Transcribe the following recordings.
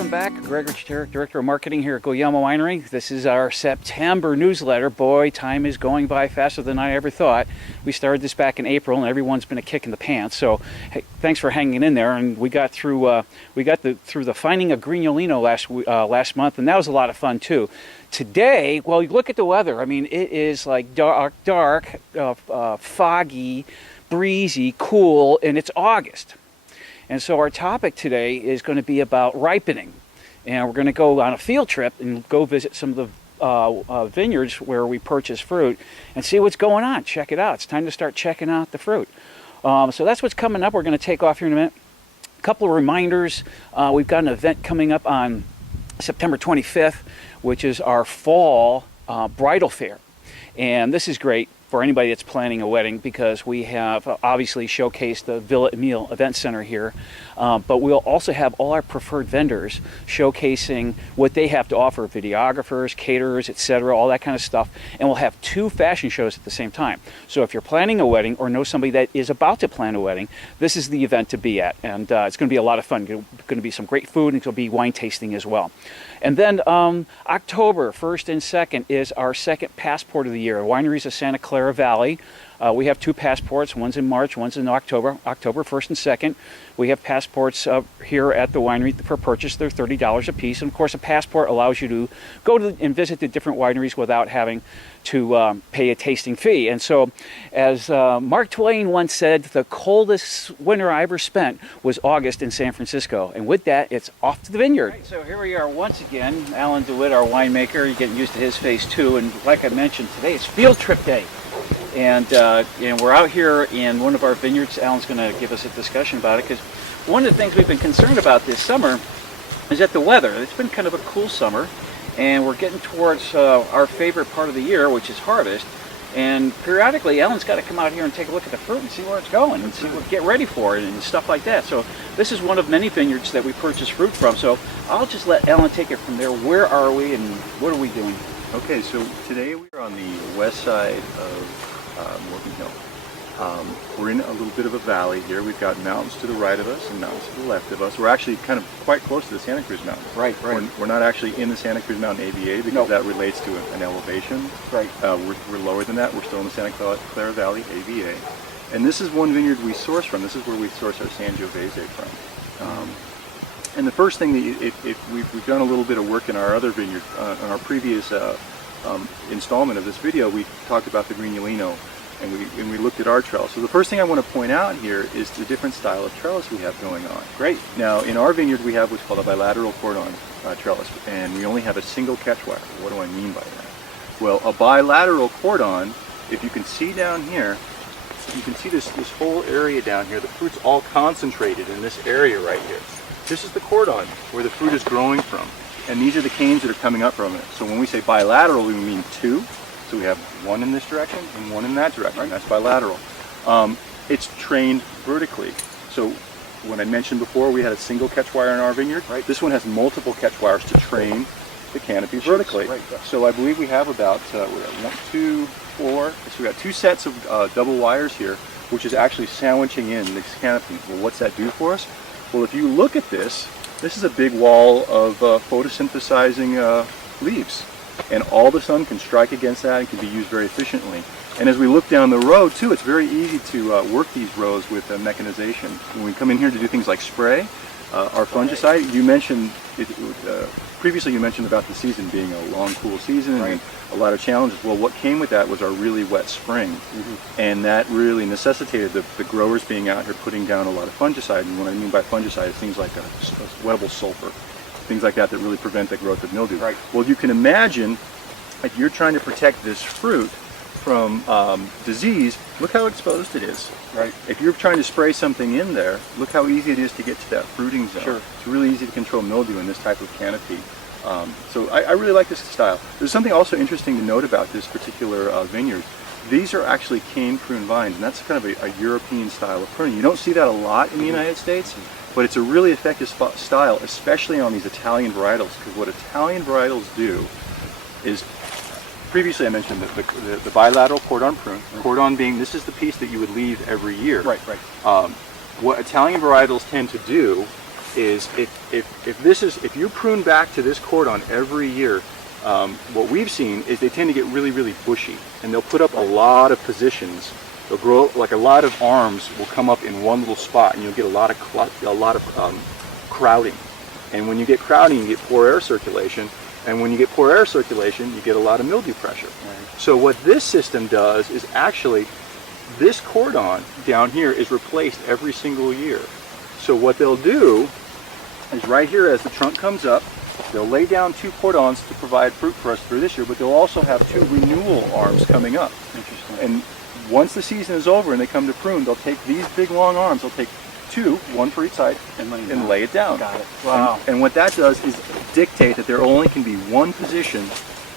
Welcome back. Greg Richtarek, Director of Marketing here at Guglielmo Winery. This is our September newsletter. Boy, time is going by faster than I ever thought. We started this back in April, and everyone's been a kick in the pants. So, hey, thanks for hanging in there. And we got through the finding of Grignolino last month, and that was a lot of fun too. Today, well, you look at the weather. I mean, it is like dark, foggy, breezy, cool, and it's August. And so our topic today is going to be about ripening. And we're going to go on a field trip and go visit some of the vineyards where we purchase fruit and see what's going on. Check it out. It's time to start checking out the fruit. So that's what's coming up. We're going to take off here in a minute. A couple of reminders. We've got an event coming up on September 25th, which is our fall bridal fair. And this is great for anybody that's planning a wedding, because we have obviously showcased the Villa Emile Event Center here, but we'll also have all our preferred vendors showcasing what they have to offer, videographers, caterers, etc., all that kind of stuff. And we'll have two fashion shows at the same time. So if you're planning a wedding or know somebody that is about to plan a wedding, this is the event to be at. And it's going to be a lot of fun. It's going to be some great food, and it's going to be wine tasting as well. And then October 1st and 2nd is our second passport of the year. Wineries of Santa Clara Valley. We have two passports. One's in March, one's in October 1st and 2nd. We have passports here at the winery for purchase. They're $30 a piece. And of course, a passport allows you to go to and visit the different wineries without having to pay a tasting fee. And so, as Mark Twain once said, the coldest winter I ever spent was August in San Francisco. And with that, it's off to the vineyard. Right, so here we are once again. Alan Dewitt, our winemaker. You're getting used to his face too. And like I mentioned, today it's field trip day. And we're out here in one of our vineyards. Alan's going to give us a discussion about it, because one of the things we've been concerned about this summer is that the weather. It's been kind of a cool summer, and we're getting towards our favorite part of the year, which is harvest. And periodically, Alan's got to come out here and take a look at the fruit and see where it's going and see get ready for it and stuff like that. So this is one of many vineyards that we purchase fruit from. So I'll just let Alan take it from there. Where are we and what are we doing? Okay, so today we're on the west side of Morgan Hill. We're in a little bit of a valley here. We've got mountains to the right of us and mountains to the left of us. We're actually kind of quite close to the Santa Cruz Mountains. Right. We're not actually in the Santa Cruz Mountain AVA, because that relates to an elevation. Right. We're lower than that. We're still in the Santa Clara Valley AVA. And this is one vineyard we source from. This is where we source our Sangiovese from. And the first thing that we've done a little bit of work in our other vineyard, on our previous installment of this video, we talked about the Grignolino, and we looked at our trellis. So the first thing I want to point out here is the different style of trellis we have going on. Great. Now, in our vineyard, we have what's called a bilateral cordon trellis, and we only have a single catch wire. What do I mean by that? Well, a bilateral cordon, if you can see down here, you can see this whole area down here. The fruit's all concentrated in this area right here. This is the cordon where the fruit is growing from, and these are the canes that are coming up from it. So when we say bilateral, we mean two. So we have one in this direction and one in that direction. Right. That's bilateral. It's trained vertically. So when I mentioned before, we had a single catch wire in our vineyard. Right. This one has multiple catch wires to train the canopy vertically. Right. So I believe we have about we're at 1, 2, 4. So we got two sets of double wires here, which is actually sandwiching in this canopy. Well, what's that do for us? Well, if you look at this is a big wall of photosynthesizing leaves. And all the sun can strike against that and can be used very efficiently. And as we look down the road too, it's very easy to work these rows with mechanization. When we come in here to do things like spray, our fungicide, you mentioned, previously you mentioned about the season being a long, cool season and a lot of challenges. Well, what came with that was our really wet spring. And that really necessitated the growers being out here putting down a lot of fungicide. And what I mean by fungicide is things like a wettable sulfur. Things like that really prevent the growth of mildew. Right. Well, you can imagine if you're trying to protect this fruit from disease, look how exposed it is. Right. If you're trying to spray something in there, look how easy it is to get to that fruiting zone. Sure. It's really easy to control mildew in this type of canopy. So I really like this style. There's something also interesting to note about this particular vineyard. These are actually cane prune vines, and that's kind of a European style of pruning. You don't see that a lot in the United States. But it's a really effective style, especially on these Italian varietals, because what Italian varietals do is, previously I mentioned the bilateral cordon prune, cordon being, this is the piece that you would leave every year. Right. What Italian varietals tend to do is if you prune back to this cordon every year, what we've seen is they tend to get really, really bushy, and they'll put up a lot of positions. They'll grow, like a lot of arms will come up in one little spot, and you'll get a lot of crowding. And when you get crowding, you get poor air circulation. And when you get poor air circulation, you get a lot of mildew pressure. Right. So what this system does is actually, this cordon down here is replaced every single year. So what they'll do is right here, as the trunk comes up, they'll lay down 2 cordons to provide fruit for us for this year, but they'll also have 2 renewal arms coming up. Interesting. And once the season is over and they come to prune, they'll take these big long arms, they'll take 2, one for each side, and lay it down. Got it. Wow. And what that does is dictate that there only can be one position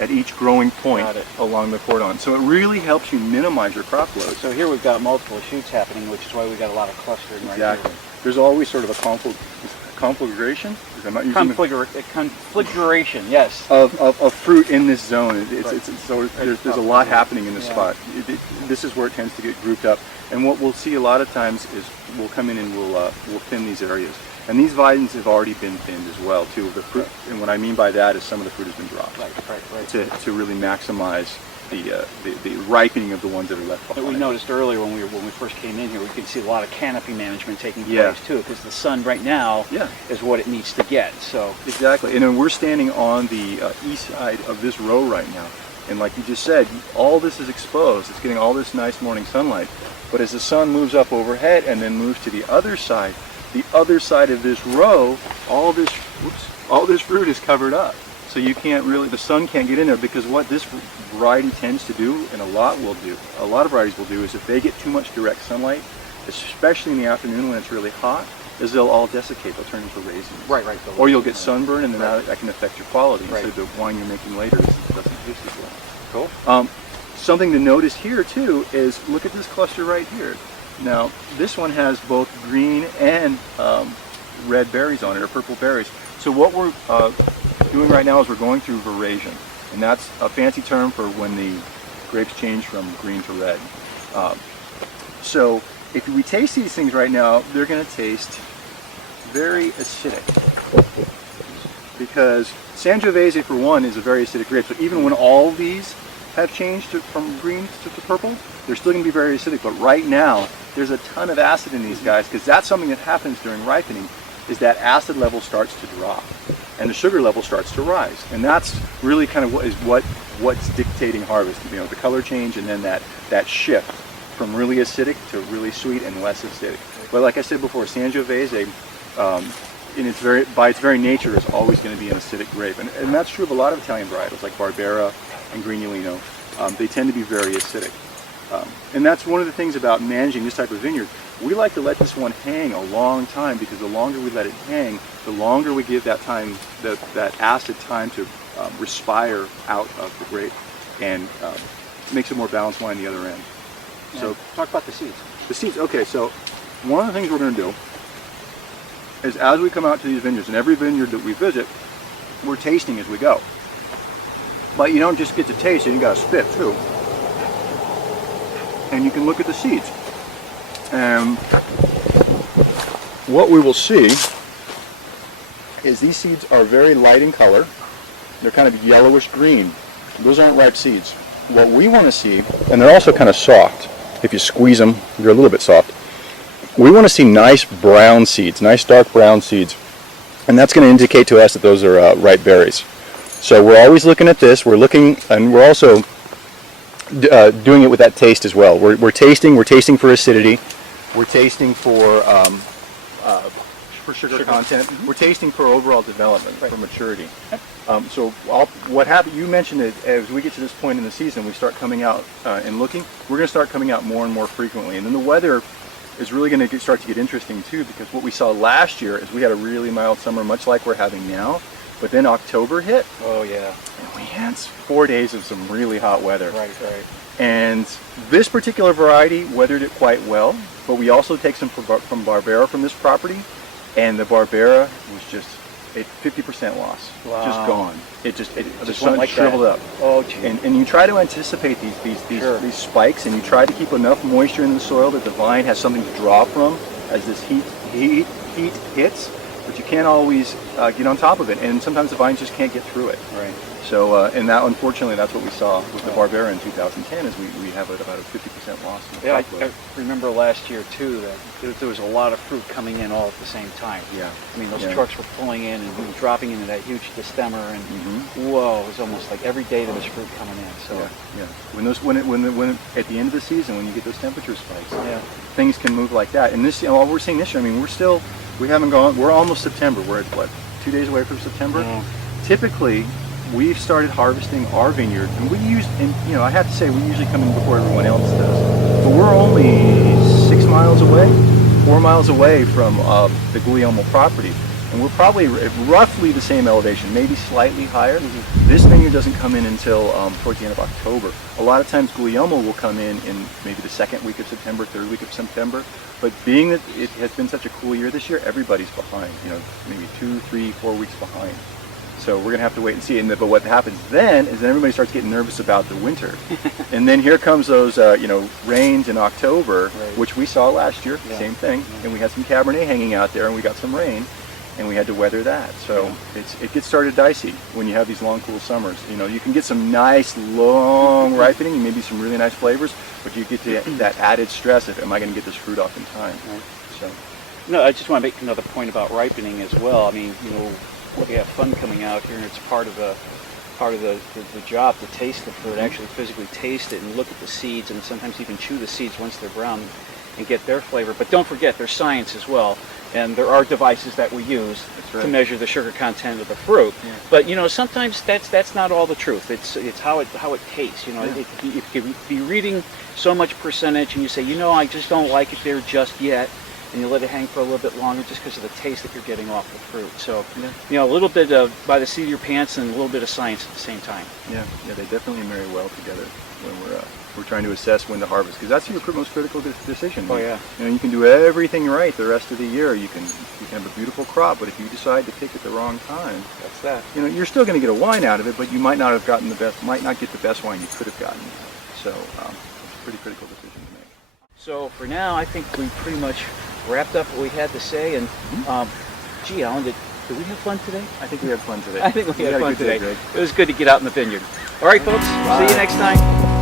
at each growing point along the cordon. So it really helps you minimize your crop load. So here we've got multiple shoots happening, which is why we've got a lot of clustering right here. There's always sort of a conflagration. Configuration, yes. Of fruit in this zone. There's a lot happening in this spot. This is where it tends to get grouped up. And what we'll see a lot of times is we'll come in and we'll thin these areas. And these vines have already been thinned as well too. The fruit, and what I mean by that is some of the fruit has been dropped. Right. To really maximize the ripening of the ones that are left behind. But we noticed earlier when we first came in here, we could see a lot of canopy management taking place too, because the sun right now is what it needs to get. So exactly, and then we're standing on the east side of this row right now, and like you just said, all this is exposed. It's getting all this nice morning sunlight. But as the sun moves up overhead and then moves to the other side of this row, all this fruit is covered up. So you can't really, the sun can't get in there, because what this variety tends to do, and a lot of varieties will do, is if they get too much direct sunlight, especially in the afternoon when it's really hot, is they'll all desiccate, they'll turn into raisins. Right. Or you'll get sunburn, and then that can affect your quality. So the wine you're making later doesn't taste as well. Cool. Something to notice here too is, look at this cluster right here. Now this one has both green and red berries on it, or purple berries. So what we're doing right now is we're going through veraison, and that's a fancy term for when the grapes change from green to red. So if we taste these things right now, they're going to taste very acidic, because Sangiovese, for one, is a very acidic grape. So even when all these have changed from green to purple, they're still going to be very acidic. But right now, there's a ton of acid in these guys, because that's something that happens during ripening, is that acid level starts to drop and the sugar level starts to rise. And that's really kind of what's dictating harvest. You know, the color change, and then that shift from really acidic to really sweet and less acidic. But like I said before, Sangiovese, by its very nature, is always going to be an acidic grape. And that's true of a lot of Italian varietals like Barbera and Grignolino. They tend to be very acidic. And that's one of the things about managing this type of vineyard. We like to let this one hang a long time, because the longer we let it hang, the longer we give that acid time to respire out of the grape, and makes a more balanced wine the other end. Yeah. So talk about the seeds. The seeds, okay, so one of the things we're going to do is, as we come out to these vineyards, and every vineyard that we visit, we're tasting as we go. But you don't just get to taste it, you got to spit too. And you can look at the seeds. And what we will see is these seeds are very light in color. They're kind of yellowish green. Those aren't ripe seeds. What we want to see, and they're also kind of soft. If you squeeze them, they're a little bit soft. We want to see nice brown seeds, nice dark brown seeds. And that's going to indicate to us that those are ripe berries. So we're always looking at this. We're looking, and we're also doing it with that taste as well. We're tasting for acidity. We're tasting for sugar content. Mm-hmm. We're tasting for overall development, for maturity. So what happened? You mentioned it. As we get to this point in the season, we start coming out and looking. We're going to start coming out more and more frequently, and then the weather is really going to start to get interesting too, because what we saw last year is we had a really mild summer, much like we're having now. But then October hit. Oh yeah. And we had 4 days of some really hot weather. Right. And this particular variety weathered it quite well, but we also take some from Barbera from this property, and the Barbera was just 50% loss. Wow. Just gone. The just sun like shriveled that. up. Oh gee. And you try to anticipate these spikes, and you try to keep enough moisture in the soil that the vine has something to draw from as this heat hits. but you can't always get on top of it, and sometimes the vines just can't get through it. Right. So, and that, unfortunately, that's what we saw with the Barbera in 2010, is we have about a 50% loss. Yeah, I remember last year too that there was a lot of fruit coming in all at the same time. Yeah. I mean, those trucks were pulling in and dropping into that huge distemper, and whoa, it was almost like every day there was fruit coming in. So yeah. When at the end of the season, when you get those temperature spikes, things can move like that. And this, what we're seeing this year, I mean, we're almost September. We're at what, 2 days away from September? Typically, we've started harvesting our vineyard, and I have to say, we usually come in before everyone else does. But we're only 6 miles away, 4 miles away from the Guglielmo property, and we're probably at roughly the same elevation, maybe slightly higher. This vineyard doesn't come in until towards the end of October. A lot of times Guglielmo will come in maybe the second week of September, third week of September. But being that it has been such a cool year this year, everybody's behind. Maybe 2, 3, 4 weeks behind. So we're gonna have to wait and see. But what happens then is everybody starts getting nervous about the winter, and then here comes those rains in October, which we saw last year. Same thing, and we had some Cabernet hanging out there, and we got some rain, and we had to weather that. So it gets started dicey when you have these long, cool summers. You can get some nice long ripening, and maybe some really nice flavors, but you get that added stress of, am I going to get this fruit off in time? So, no, I just want to make another point about ripening as well. I mean, we have fun coming out here, and it's part of the job to taste the fruit, actually physically taste it and look at the seeds, and sometimes even chew the seeds once they're brown and get their flavor. But don't forget, there's science as well, and there are devices that we use to measure the sugar content of the fruit. But sometimes that's not all the truth. It's how it tastes. If you be reading so much percentage and you say, I just don't like it there just yet, and you let it hang for a little bit longer just because of the taste that you're getting off the fruit. So, a little bit of by the seat of your pants and a little bit of science at the same time. Yeah, they definitely marry well together when we're trying to assess when to harvest, because that's your most critical decision. Oh yeah. You can do everything right the rest of the year. You can have a beautiful crop, but if you decide to pick at the wrong time, that's that. You're still going to get a wine out of it, but you might not get the best wine you could have gotten. So it's a pretty critical decision to make. So for now, I think we pretty much wrapped up what we had to say, and gee, Alan, did we have fun today? I think we had fun today. I think we had fun today. It was good to get out in the vineyard. All right, folks, see you next time.